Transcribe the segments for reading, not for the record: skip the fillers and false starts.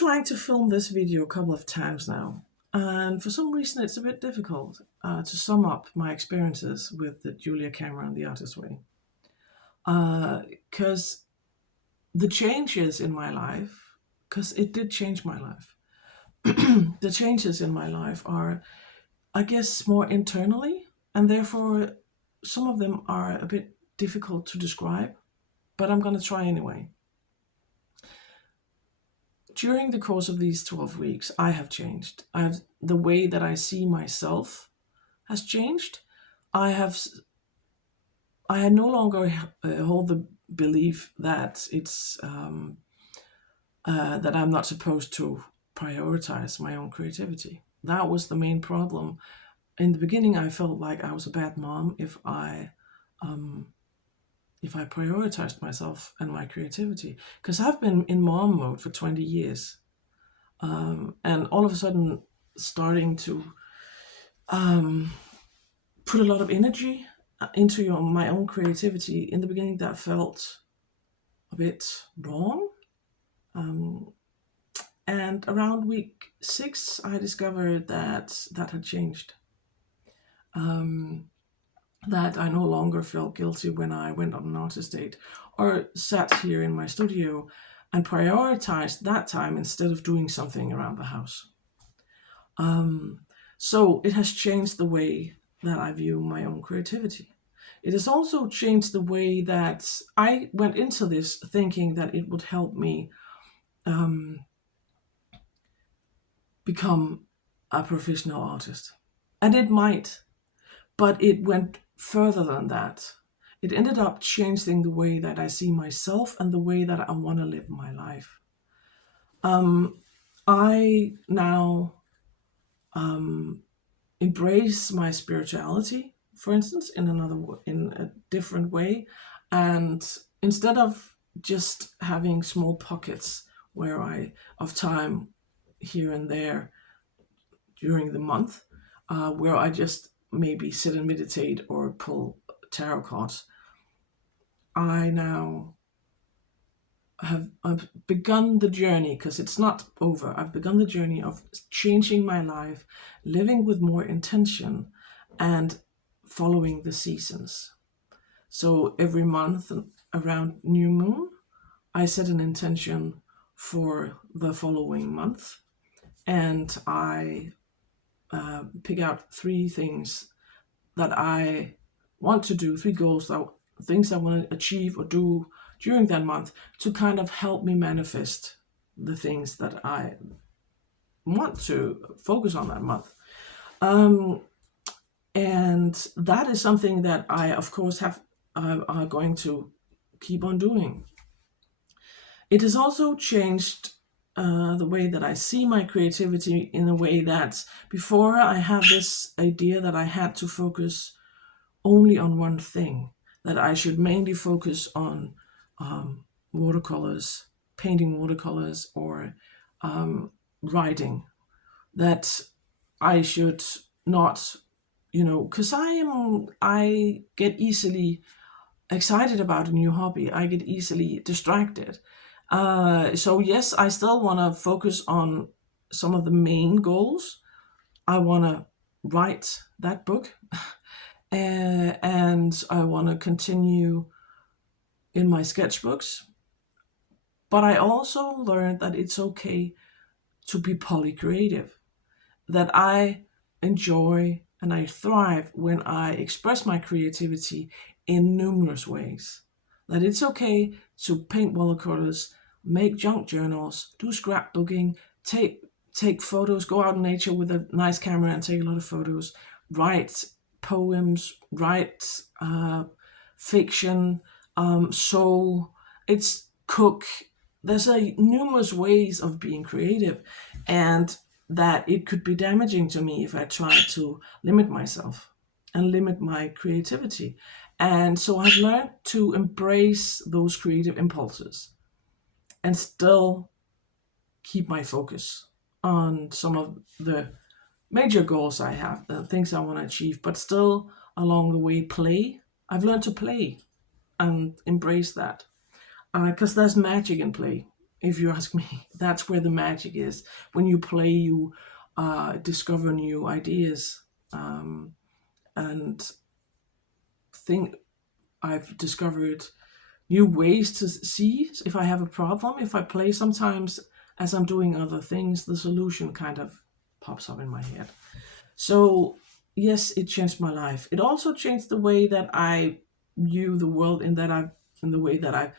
trying to film this video a couple of times now, and for some reason it's a bit difficult to sum up my experiences with the Julia camera and the Artist Way. Because the changes in my life, because it did change my life, the changes in my life are, I guess, more internally, and therefore some of them are a bit difficult to describe, but I'm going to try anyway. During the course of these 12 weeks, I have changed. The way that I see myself has changed. I no longer hold the belief that that I'm not supposed to prioritize my own creativity. That was the main problem. In the beginning, I felt like I was a bad mom if I prioritized myself and my creativity, because I've been in mom mode for 20 years. And all of a sudden starting to put a lot of energy into my own creativity. In the beginning, that felt a bit wrong. And around week 6, I discovered that had changed. That I no longer felt guilty when I went on an artist date or sat here in my studio and prioritized that time instead of doing something around the house. So it has changed the way that I view my own creativity. It has also changed the way that I went into this thinking that it would help me become a professional artist. And it might, but it went further than that. It ended up changing the way that I see myself and the way that I want to live my life. I now embrace my spirituality, for instance, in a different way, and instead of just having small pockets of time here and there during the month, where I just maybe sit and meditate or pull tarot cards, I've begun the journey, because it's not over. I've begun the journey of changing my life, living with more intention, and following the seasons. So every month around new moon, I set an intention for the following month, and I pick out 3 things that I want to do, 3 goals, things I want to achieve or do during that month, to kind of help me manifest the things that I want to focus on that month. And that is something that I, of course, are going to keep on doing. It has also changed the way that I see my creativity, in a way that before I had this idea that I had to focus only on one thing, that I should mainly focus on watercolors, painting watercolors, or writing, that I should not, because I get easily excited about a new hobby. I get easily distracted. So yes, I still want to focus on some of the main goals. I want to write that book, and I want to continue in my sketchbooks. But I also learned that it's okay to be polycreative, that I enjoy and I thrive when I express my creativity in numerous ways. That it's okay to paint watercolors, make junk journals, do scrapbooking, take photos, go out in nature with a nice camera and take a lot of photos, write poems, write fiction, sew, it's cook. There's numerous ways of being creative, and that it could be damaging to me if I tried to limit myself and limit my creativity. And so I've learned to embrace those creative impulses and still keep my focus on some of the major goals I have, the things I want to achieve, but still along the way play. I've learned to play and embrace that, because there's magic in play. if you ask me. That's where the magic is. When you play, you discover new ideas, and think I've discovered new ways to see if I have a problem. If I play, sometimes as I'm doing other things, the solution kind of pops up in my head. So yes, it changed my life. It also changed the way that I view the world, in the way that I've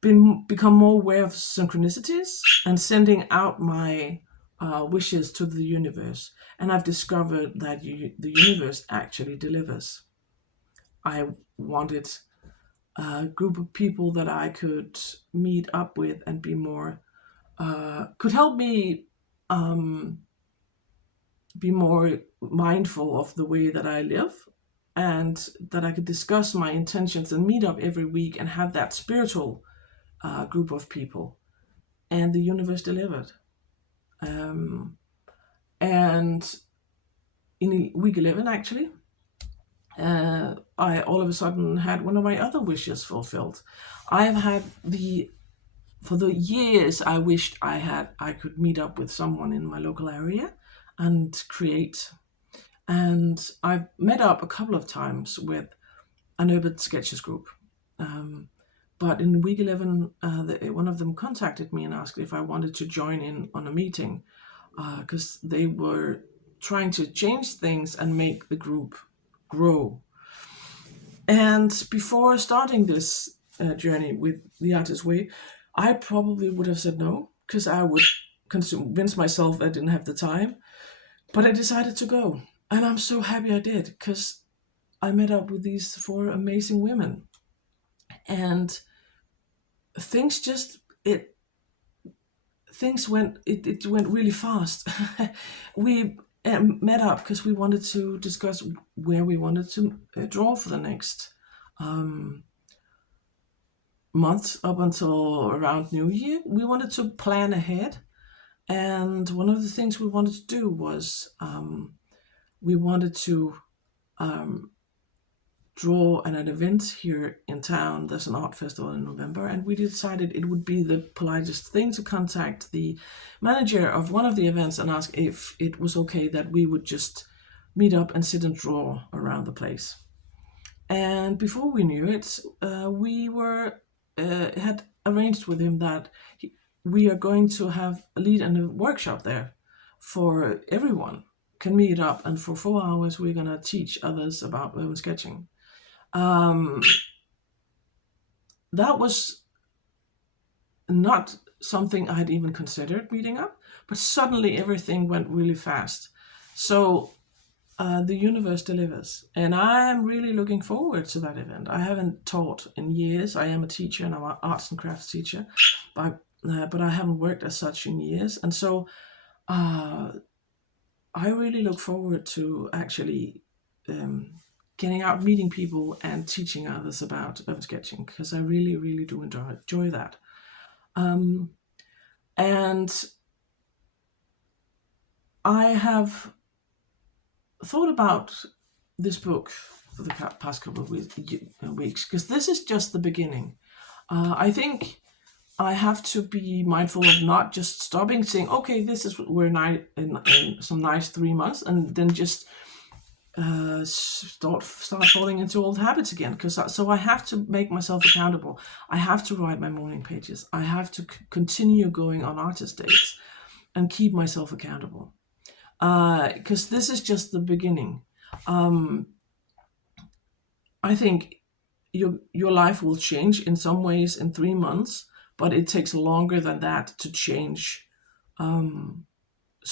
become more aware of synchronicities and sending out my wishes to the universe. And I've discovered that the universe actually delivers. I wanted a group of people that I could meet up with and be more, could help me be more mindful of the way that I live, and that I could discuss my intentions and meet up every week and have that spiritual group of people. And the universe delivered. Um, and in week 11, actually, I all of a sudden had one of my other wishes fulfilled. I have had for the years I wished I could meet up with someone in my local area and create. And I've met up a couple of times with an Urban Sketches group. But in week 11, one of them contacted me and asked if I wanted to join in on a meeting, because they were trying to change things and make the group grow. And before starting this journey with the Artist Way, I probably would have said no, because I would convince myself I didn't have the time. But I decided to go. And I'm so happy I did, because I met up with these four amazing women. And things just, it went really fast. We met up because we wanted to discuss where we wanted to draw for the next month up until around New Year. We wanted to plan ahead, and one of the things we wanted to do was we wanted to draw at an event here in town. There's an art festival in November, and we decided it would be the politest thing to contact the manager of one of the events and ask if it was okay that we would just meet up and sit and draw around the place. And before we knew it, we had arranged with him that we are going to have a lead and a workshop there for everyone can meet up, and for 4 hours we're going to teach others about urban sketching. That was not something I had even considered meeting up, but suddenly everything went really fast. So the universe delivers, and I am really looking forward to that event. I haven't taught in years. I am a teacher, and I'm an arts and crafts teacher, but I haven't worked as such in years. And so I really look forward to actually getting out, meeting people, and teaching others about urban sketching, because I really, really do enjoy that. And I have thought about this book for the past couple of weeks, because this is just the beginning. I think I have to be mindful of not just stopping saying, okay, this is we're in some nice 3 months, and then just start falling into old habits again. So I have to make myself accountable. I have to write my morning pages. I have to continue going on artist dates and keep myself accountable, because this is just the beginning. I think your life will change in some ways in 3 months, but it takes longer than that to change some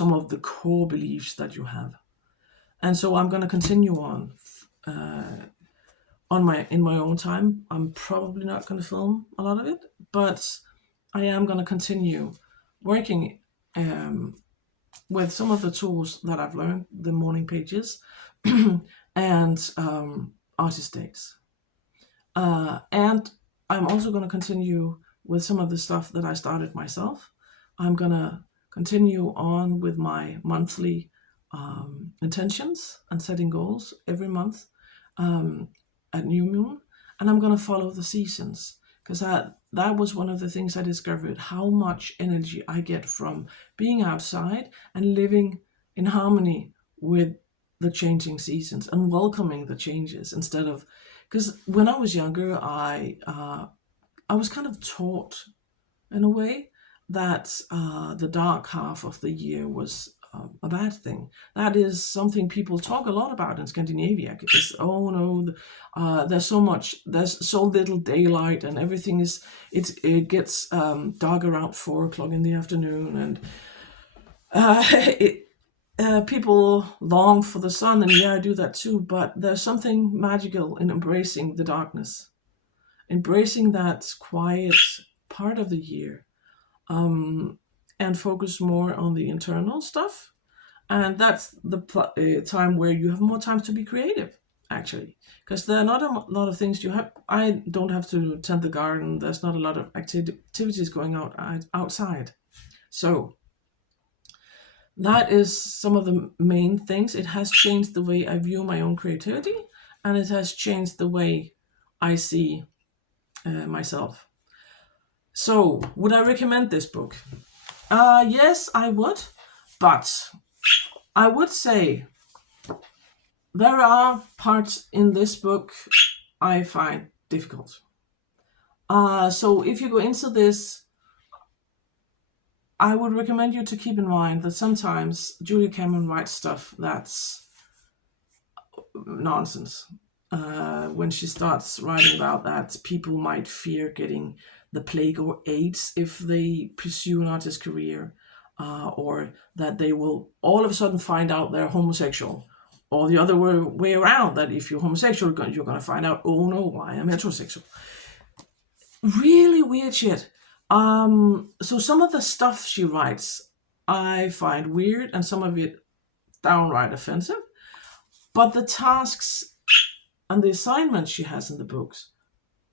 of the core beliefs that you have. And so I'm going to continue on in my own time. I'm probably not going to film a lot of it, but I am going to continue working with some of the tools that I've learned, the morning pages and artist dates. And I'm also going to continue with some of the stuff that I started myself. I'm going to continue on with my monthly intentions and setting goals every month at new moon. And I'm going to follow the seasons, because that was one of the things I discovered, how much energy I get from being outside and living in harmony with the changing seasons and welcoming the changes instead of, because when I was younger, I was kind of taught in a way that the dark half of the year was a bad thing. That is something people talk a lot about in Scandinavia. Is, oh no, there's so little daylight, and everything is it gets dark around 4 o'clock in the afternoon, and people long for the sun, and yeah, I do that too. But there's something magical in embracing the darkness, embracing that quiet part of the year, and focus more on the internal stuff. And that's the time where you have more time to be creative, actually, because there are not a lot of things you have. I don't have to tend the garden. There's not a lot of activities going outside. So that is some of the main things. It has changed the way I view my own creativity, and it has changed the way I see myself. So, would I recommend this book? Yes, I would, but I would say there are parts in this book I find difficult. So if you go into this, I would recommend you to keep in mind that sometimes Julia Cameron writes stuff that's nonsense. When she starts writing about that people might fear getting the plague or AIDS if they pursue an artist career, or that they will all of a sudden find out they're homosexual, or the other way around, that if you're homosexual, you're going to find out, oh no, I am heterosexual. Really weird shit. So some of the stuff she writes I find weird, and some of it downright offensive. But the tasks and the assignments she has in the books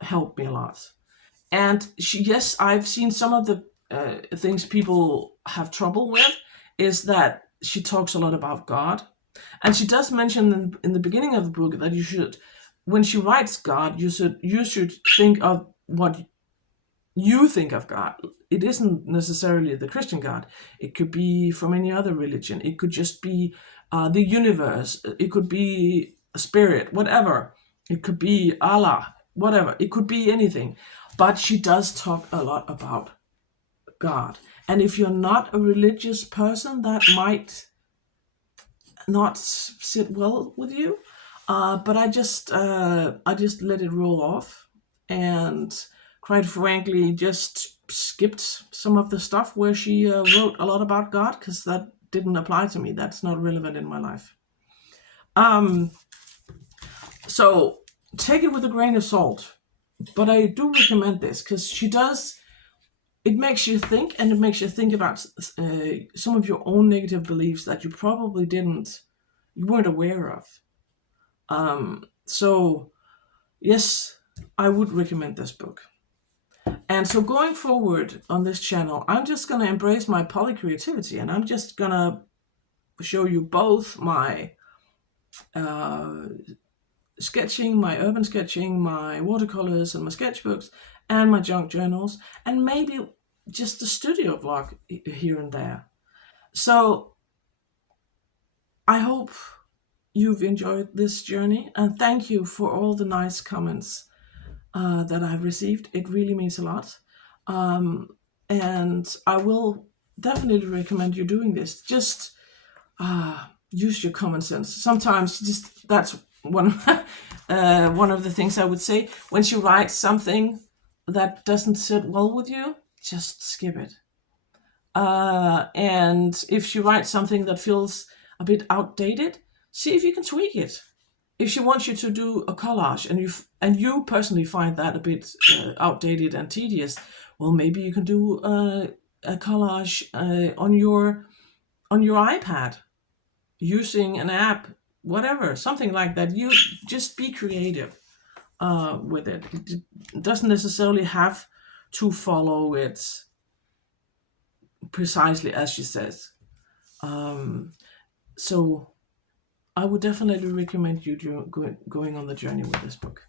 help me a lot. And yes, I've seen some of the things people have trouble with is that she talks a lot about God. And she does mention in the beginning of the book that you should, when she writes God, you should think of what you think of God. It isn't necessarily the Christian God. It could be from any other religion. It could just be the universe. It could be a spirit, whatever. It could be Allah, whatever. It could be anything. But she does talk a lot about God. And if you're not a religious person, that might not sit well with you. But I just let it roll off, and quite frankly, just skipped some of the stuff where she wrote a lot about God, because that didn't apply to me. That's not relevant in my life. So take it with a grain of salt. But I do recommend this because she does. It makes you think, and it makes you think about some of your own negative beliefs that you probably you weren't aware of. So yes, I would recommend this book. And so going forward on this channel, I'm just going to embrace my polycreativity, and I'm just going to show you both my sketching, my urban sketching, my watercolors and my sketchbooks, and my junk journals, and maybe just a studio vlog here and there. So I hope you've enjoyed this journey, and thank you for all the nice comments that I've received. It really means a lot. And I will definitely recommend you doing this. Just use your common sense. Sometimes just that's one of the things I would say. When you write something that doesn't sit well with you, just skip it. And if she writes something that feels a bit outdated, see if you can tweak it. If she wants you to do a collage and you personally find that a bit outdated and tedious, well, maybe you can do a collage on your iPad using an app, whatever, something like that. You just be creative with it. It doesn't necessarily have to follow it precisely as she says. So I would definitely recommend you going on the journey with this book.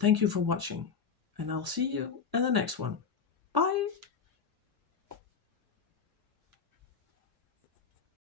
Thank you for watching. and I'll see you in the next one.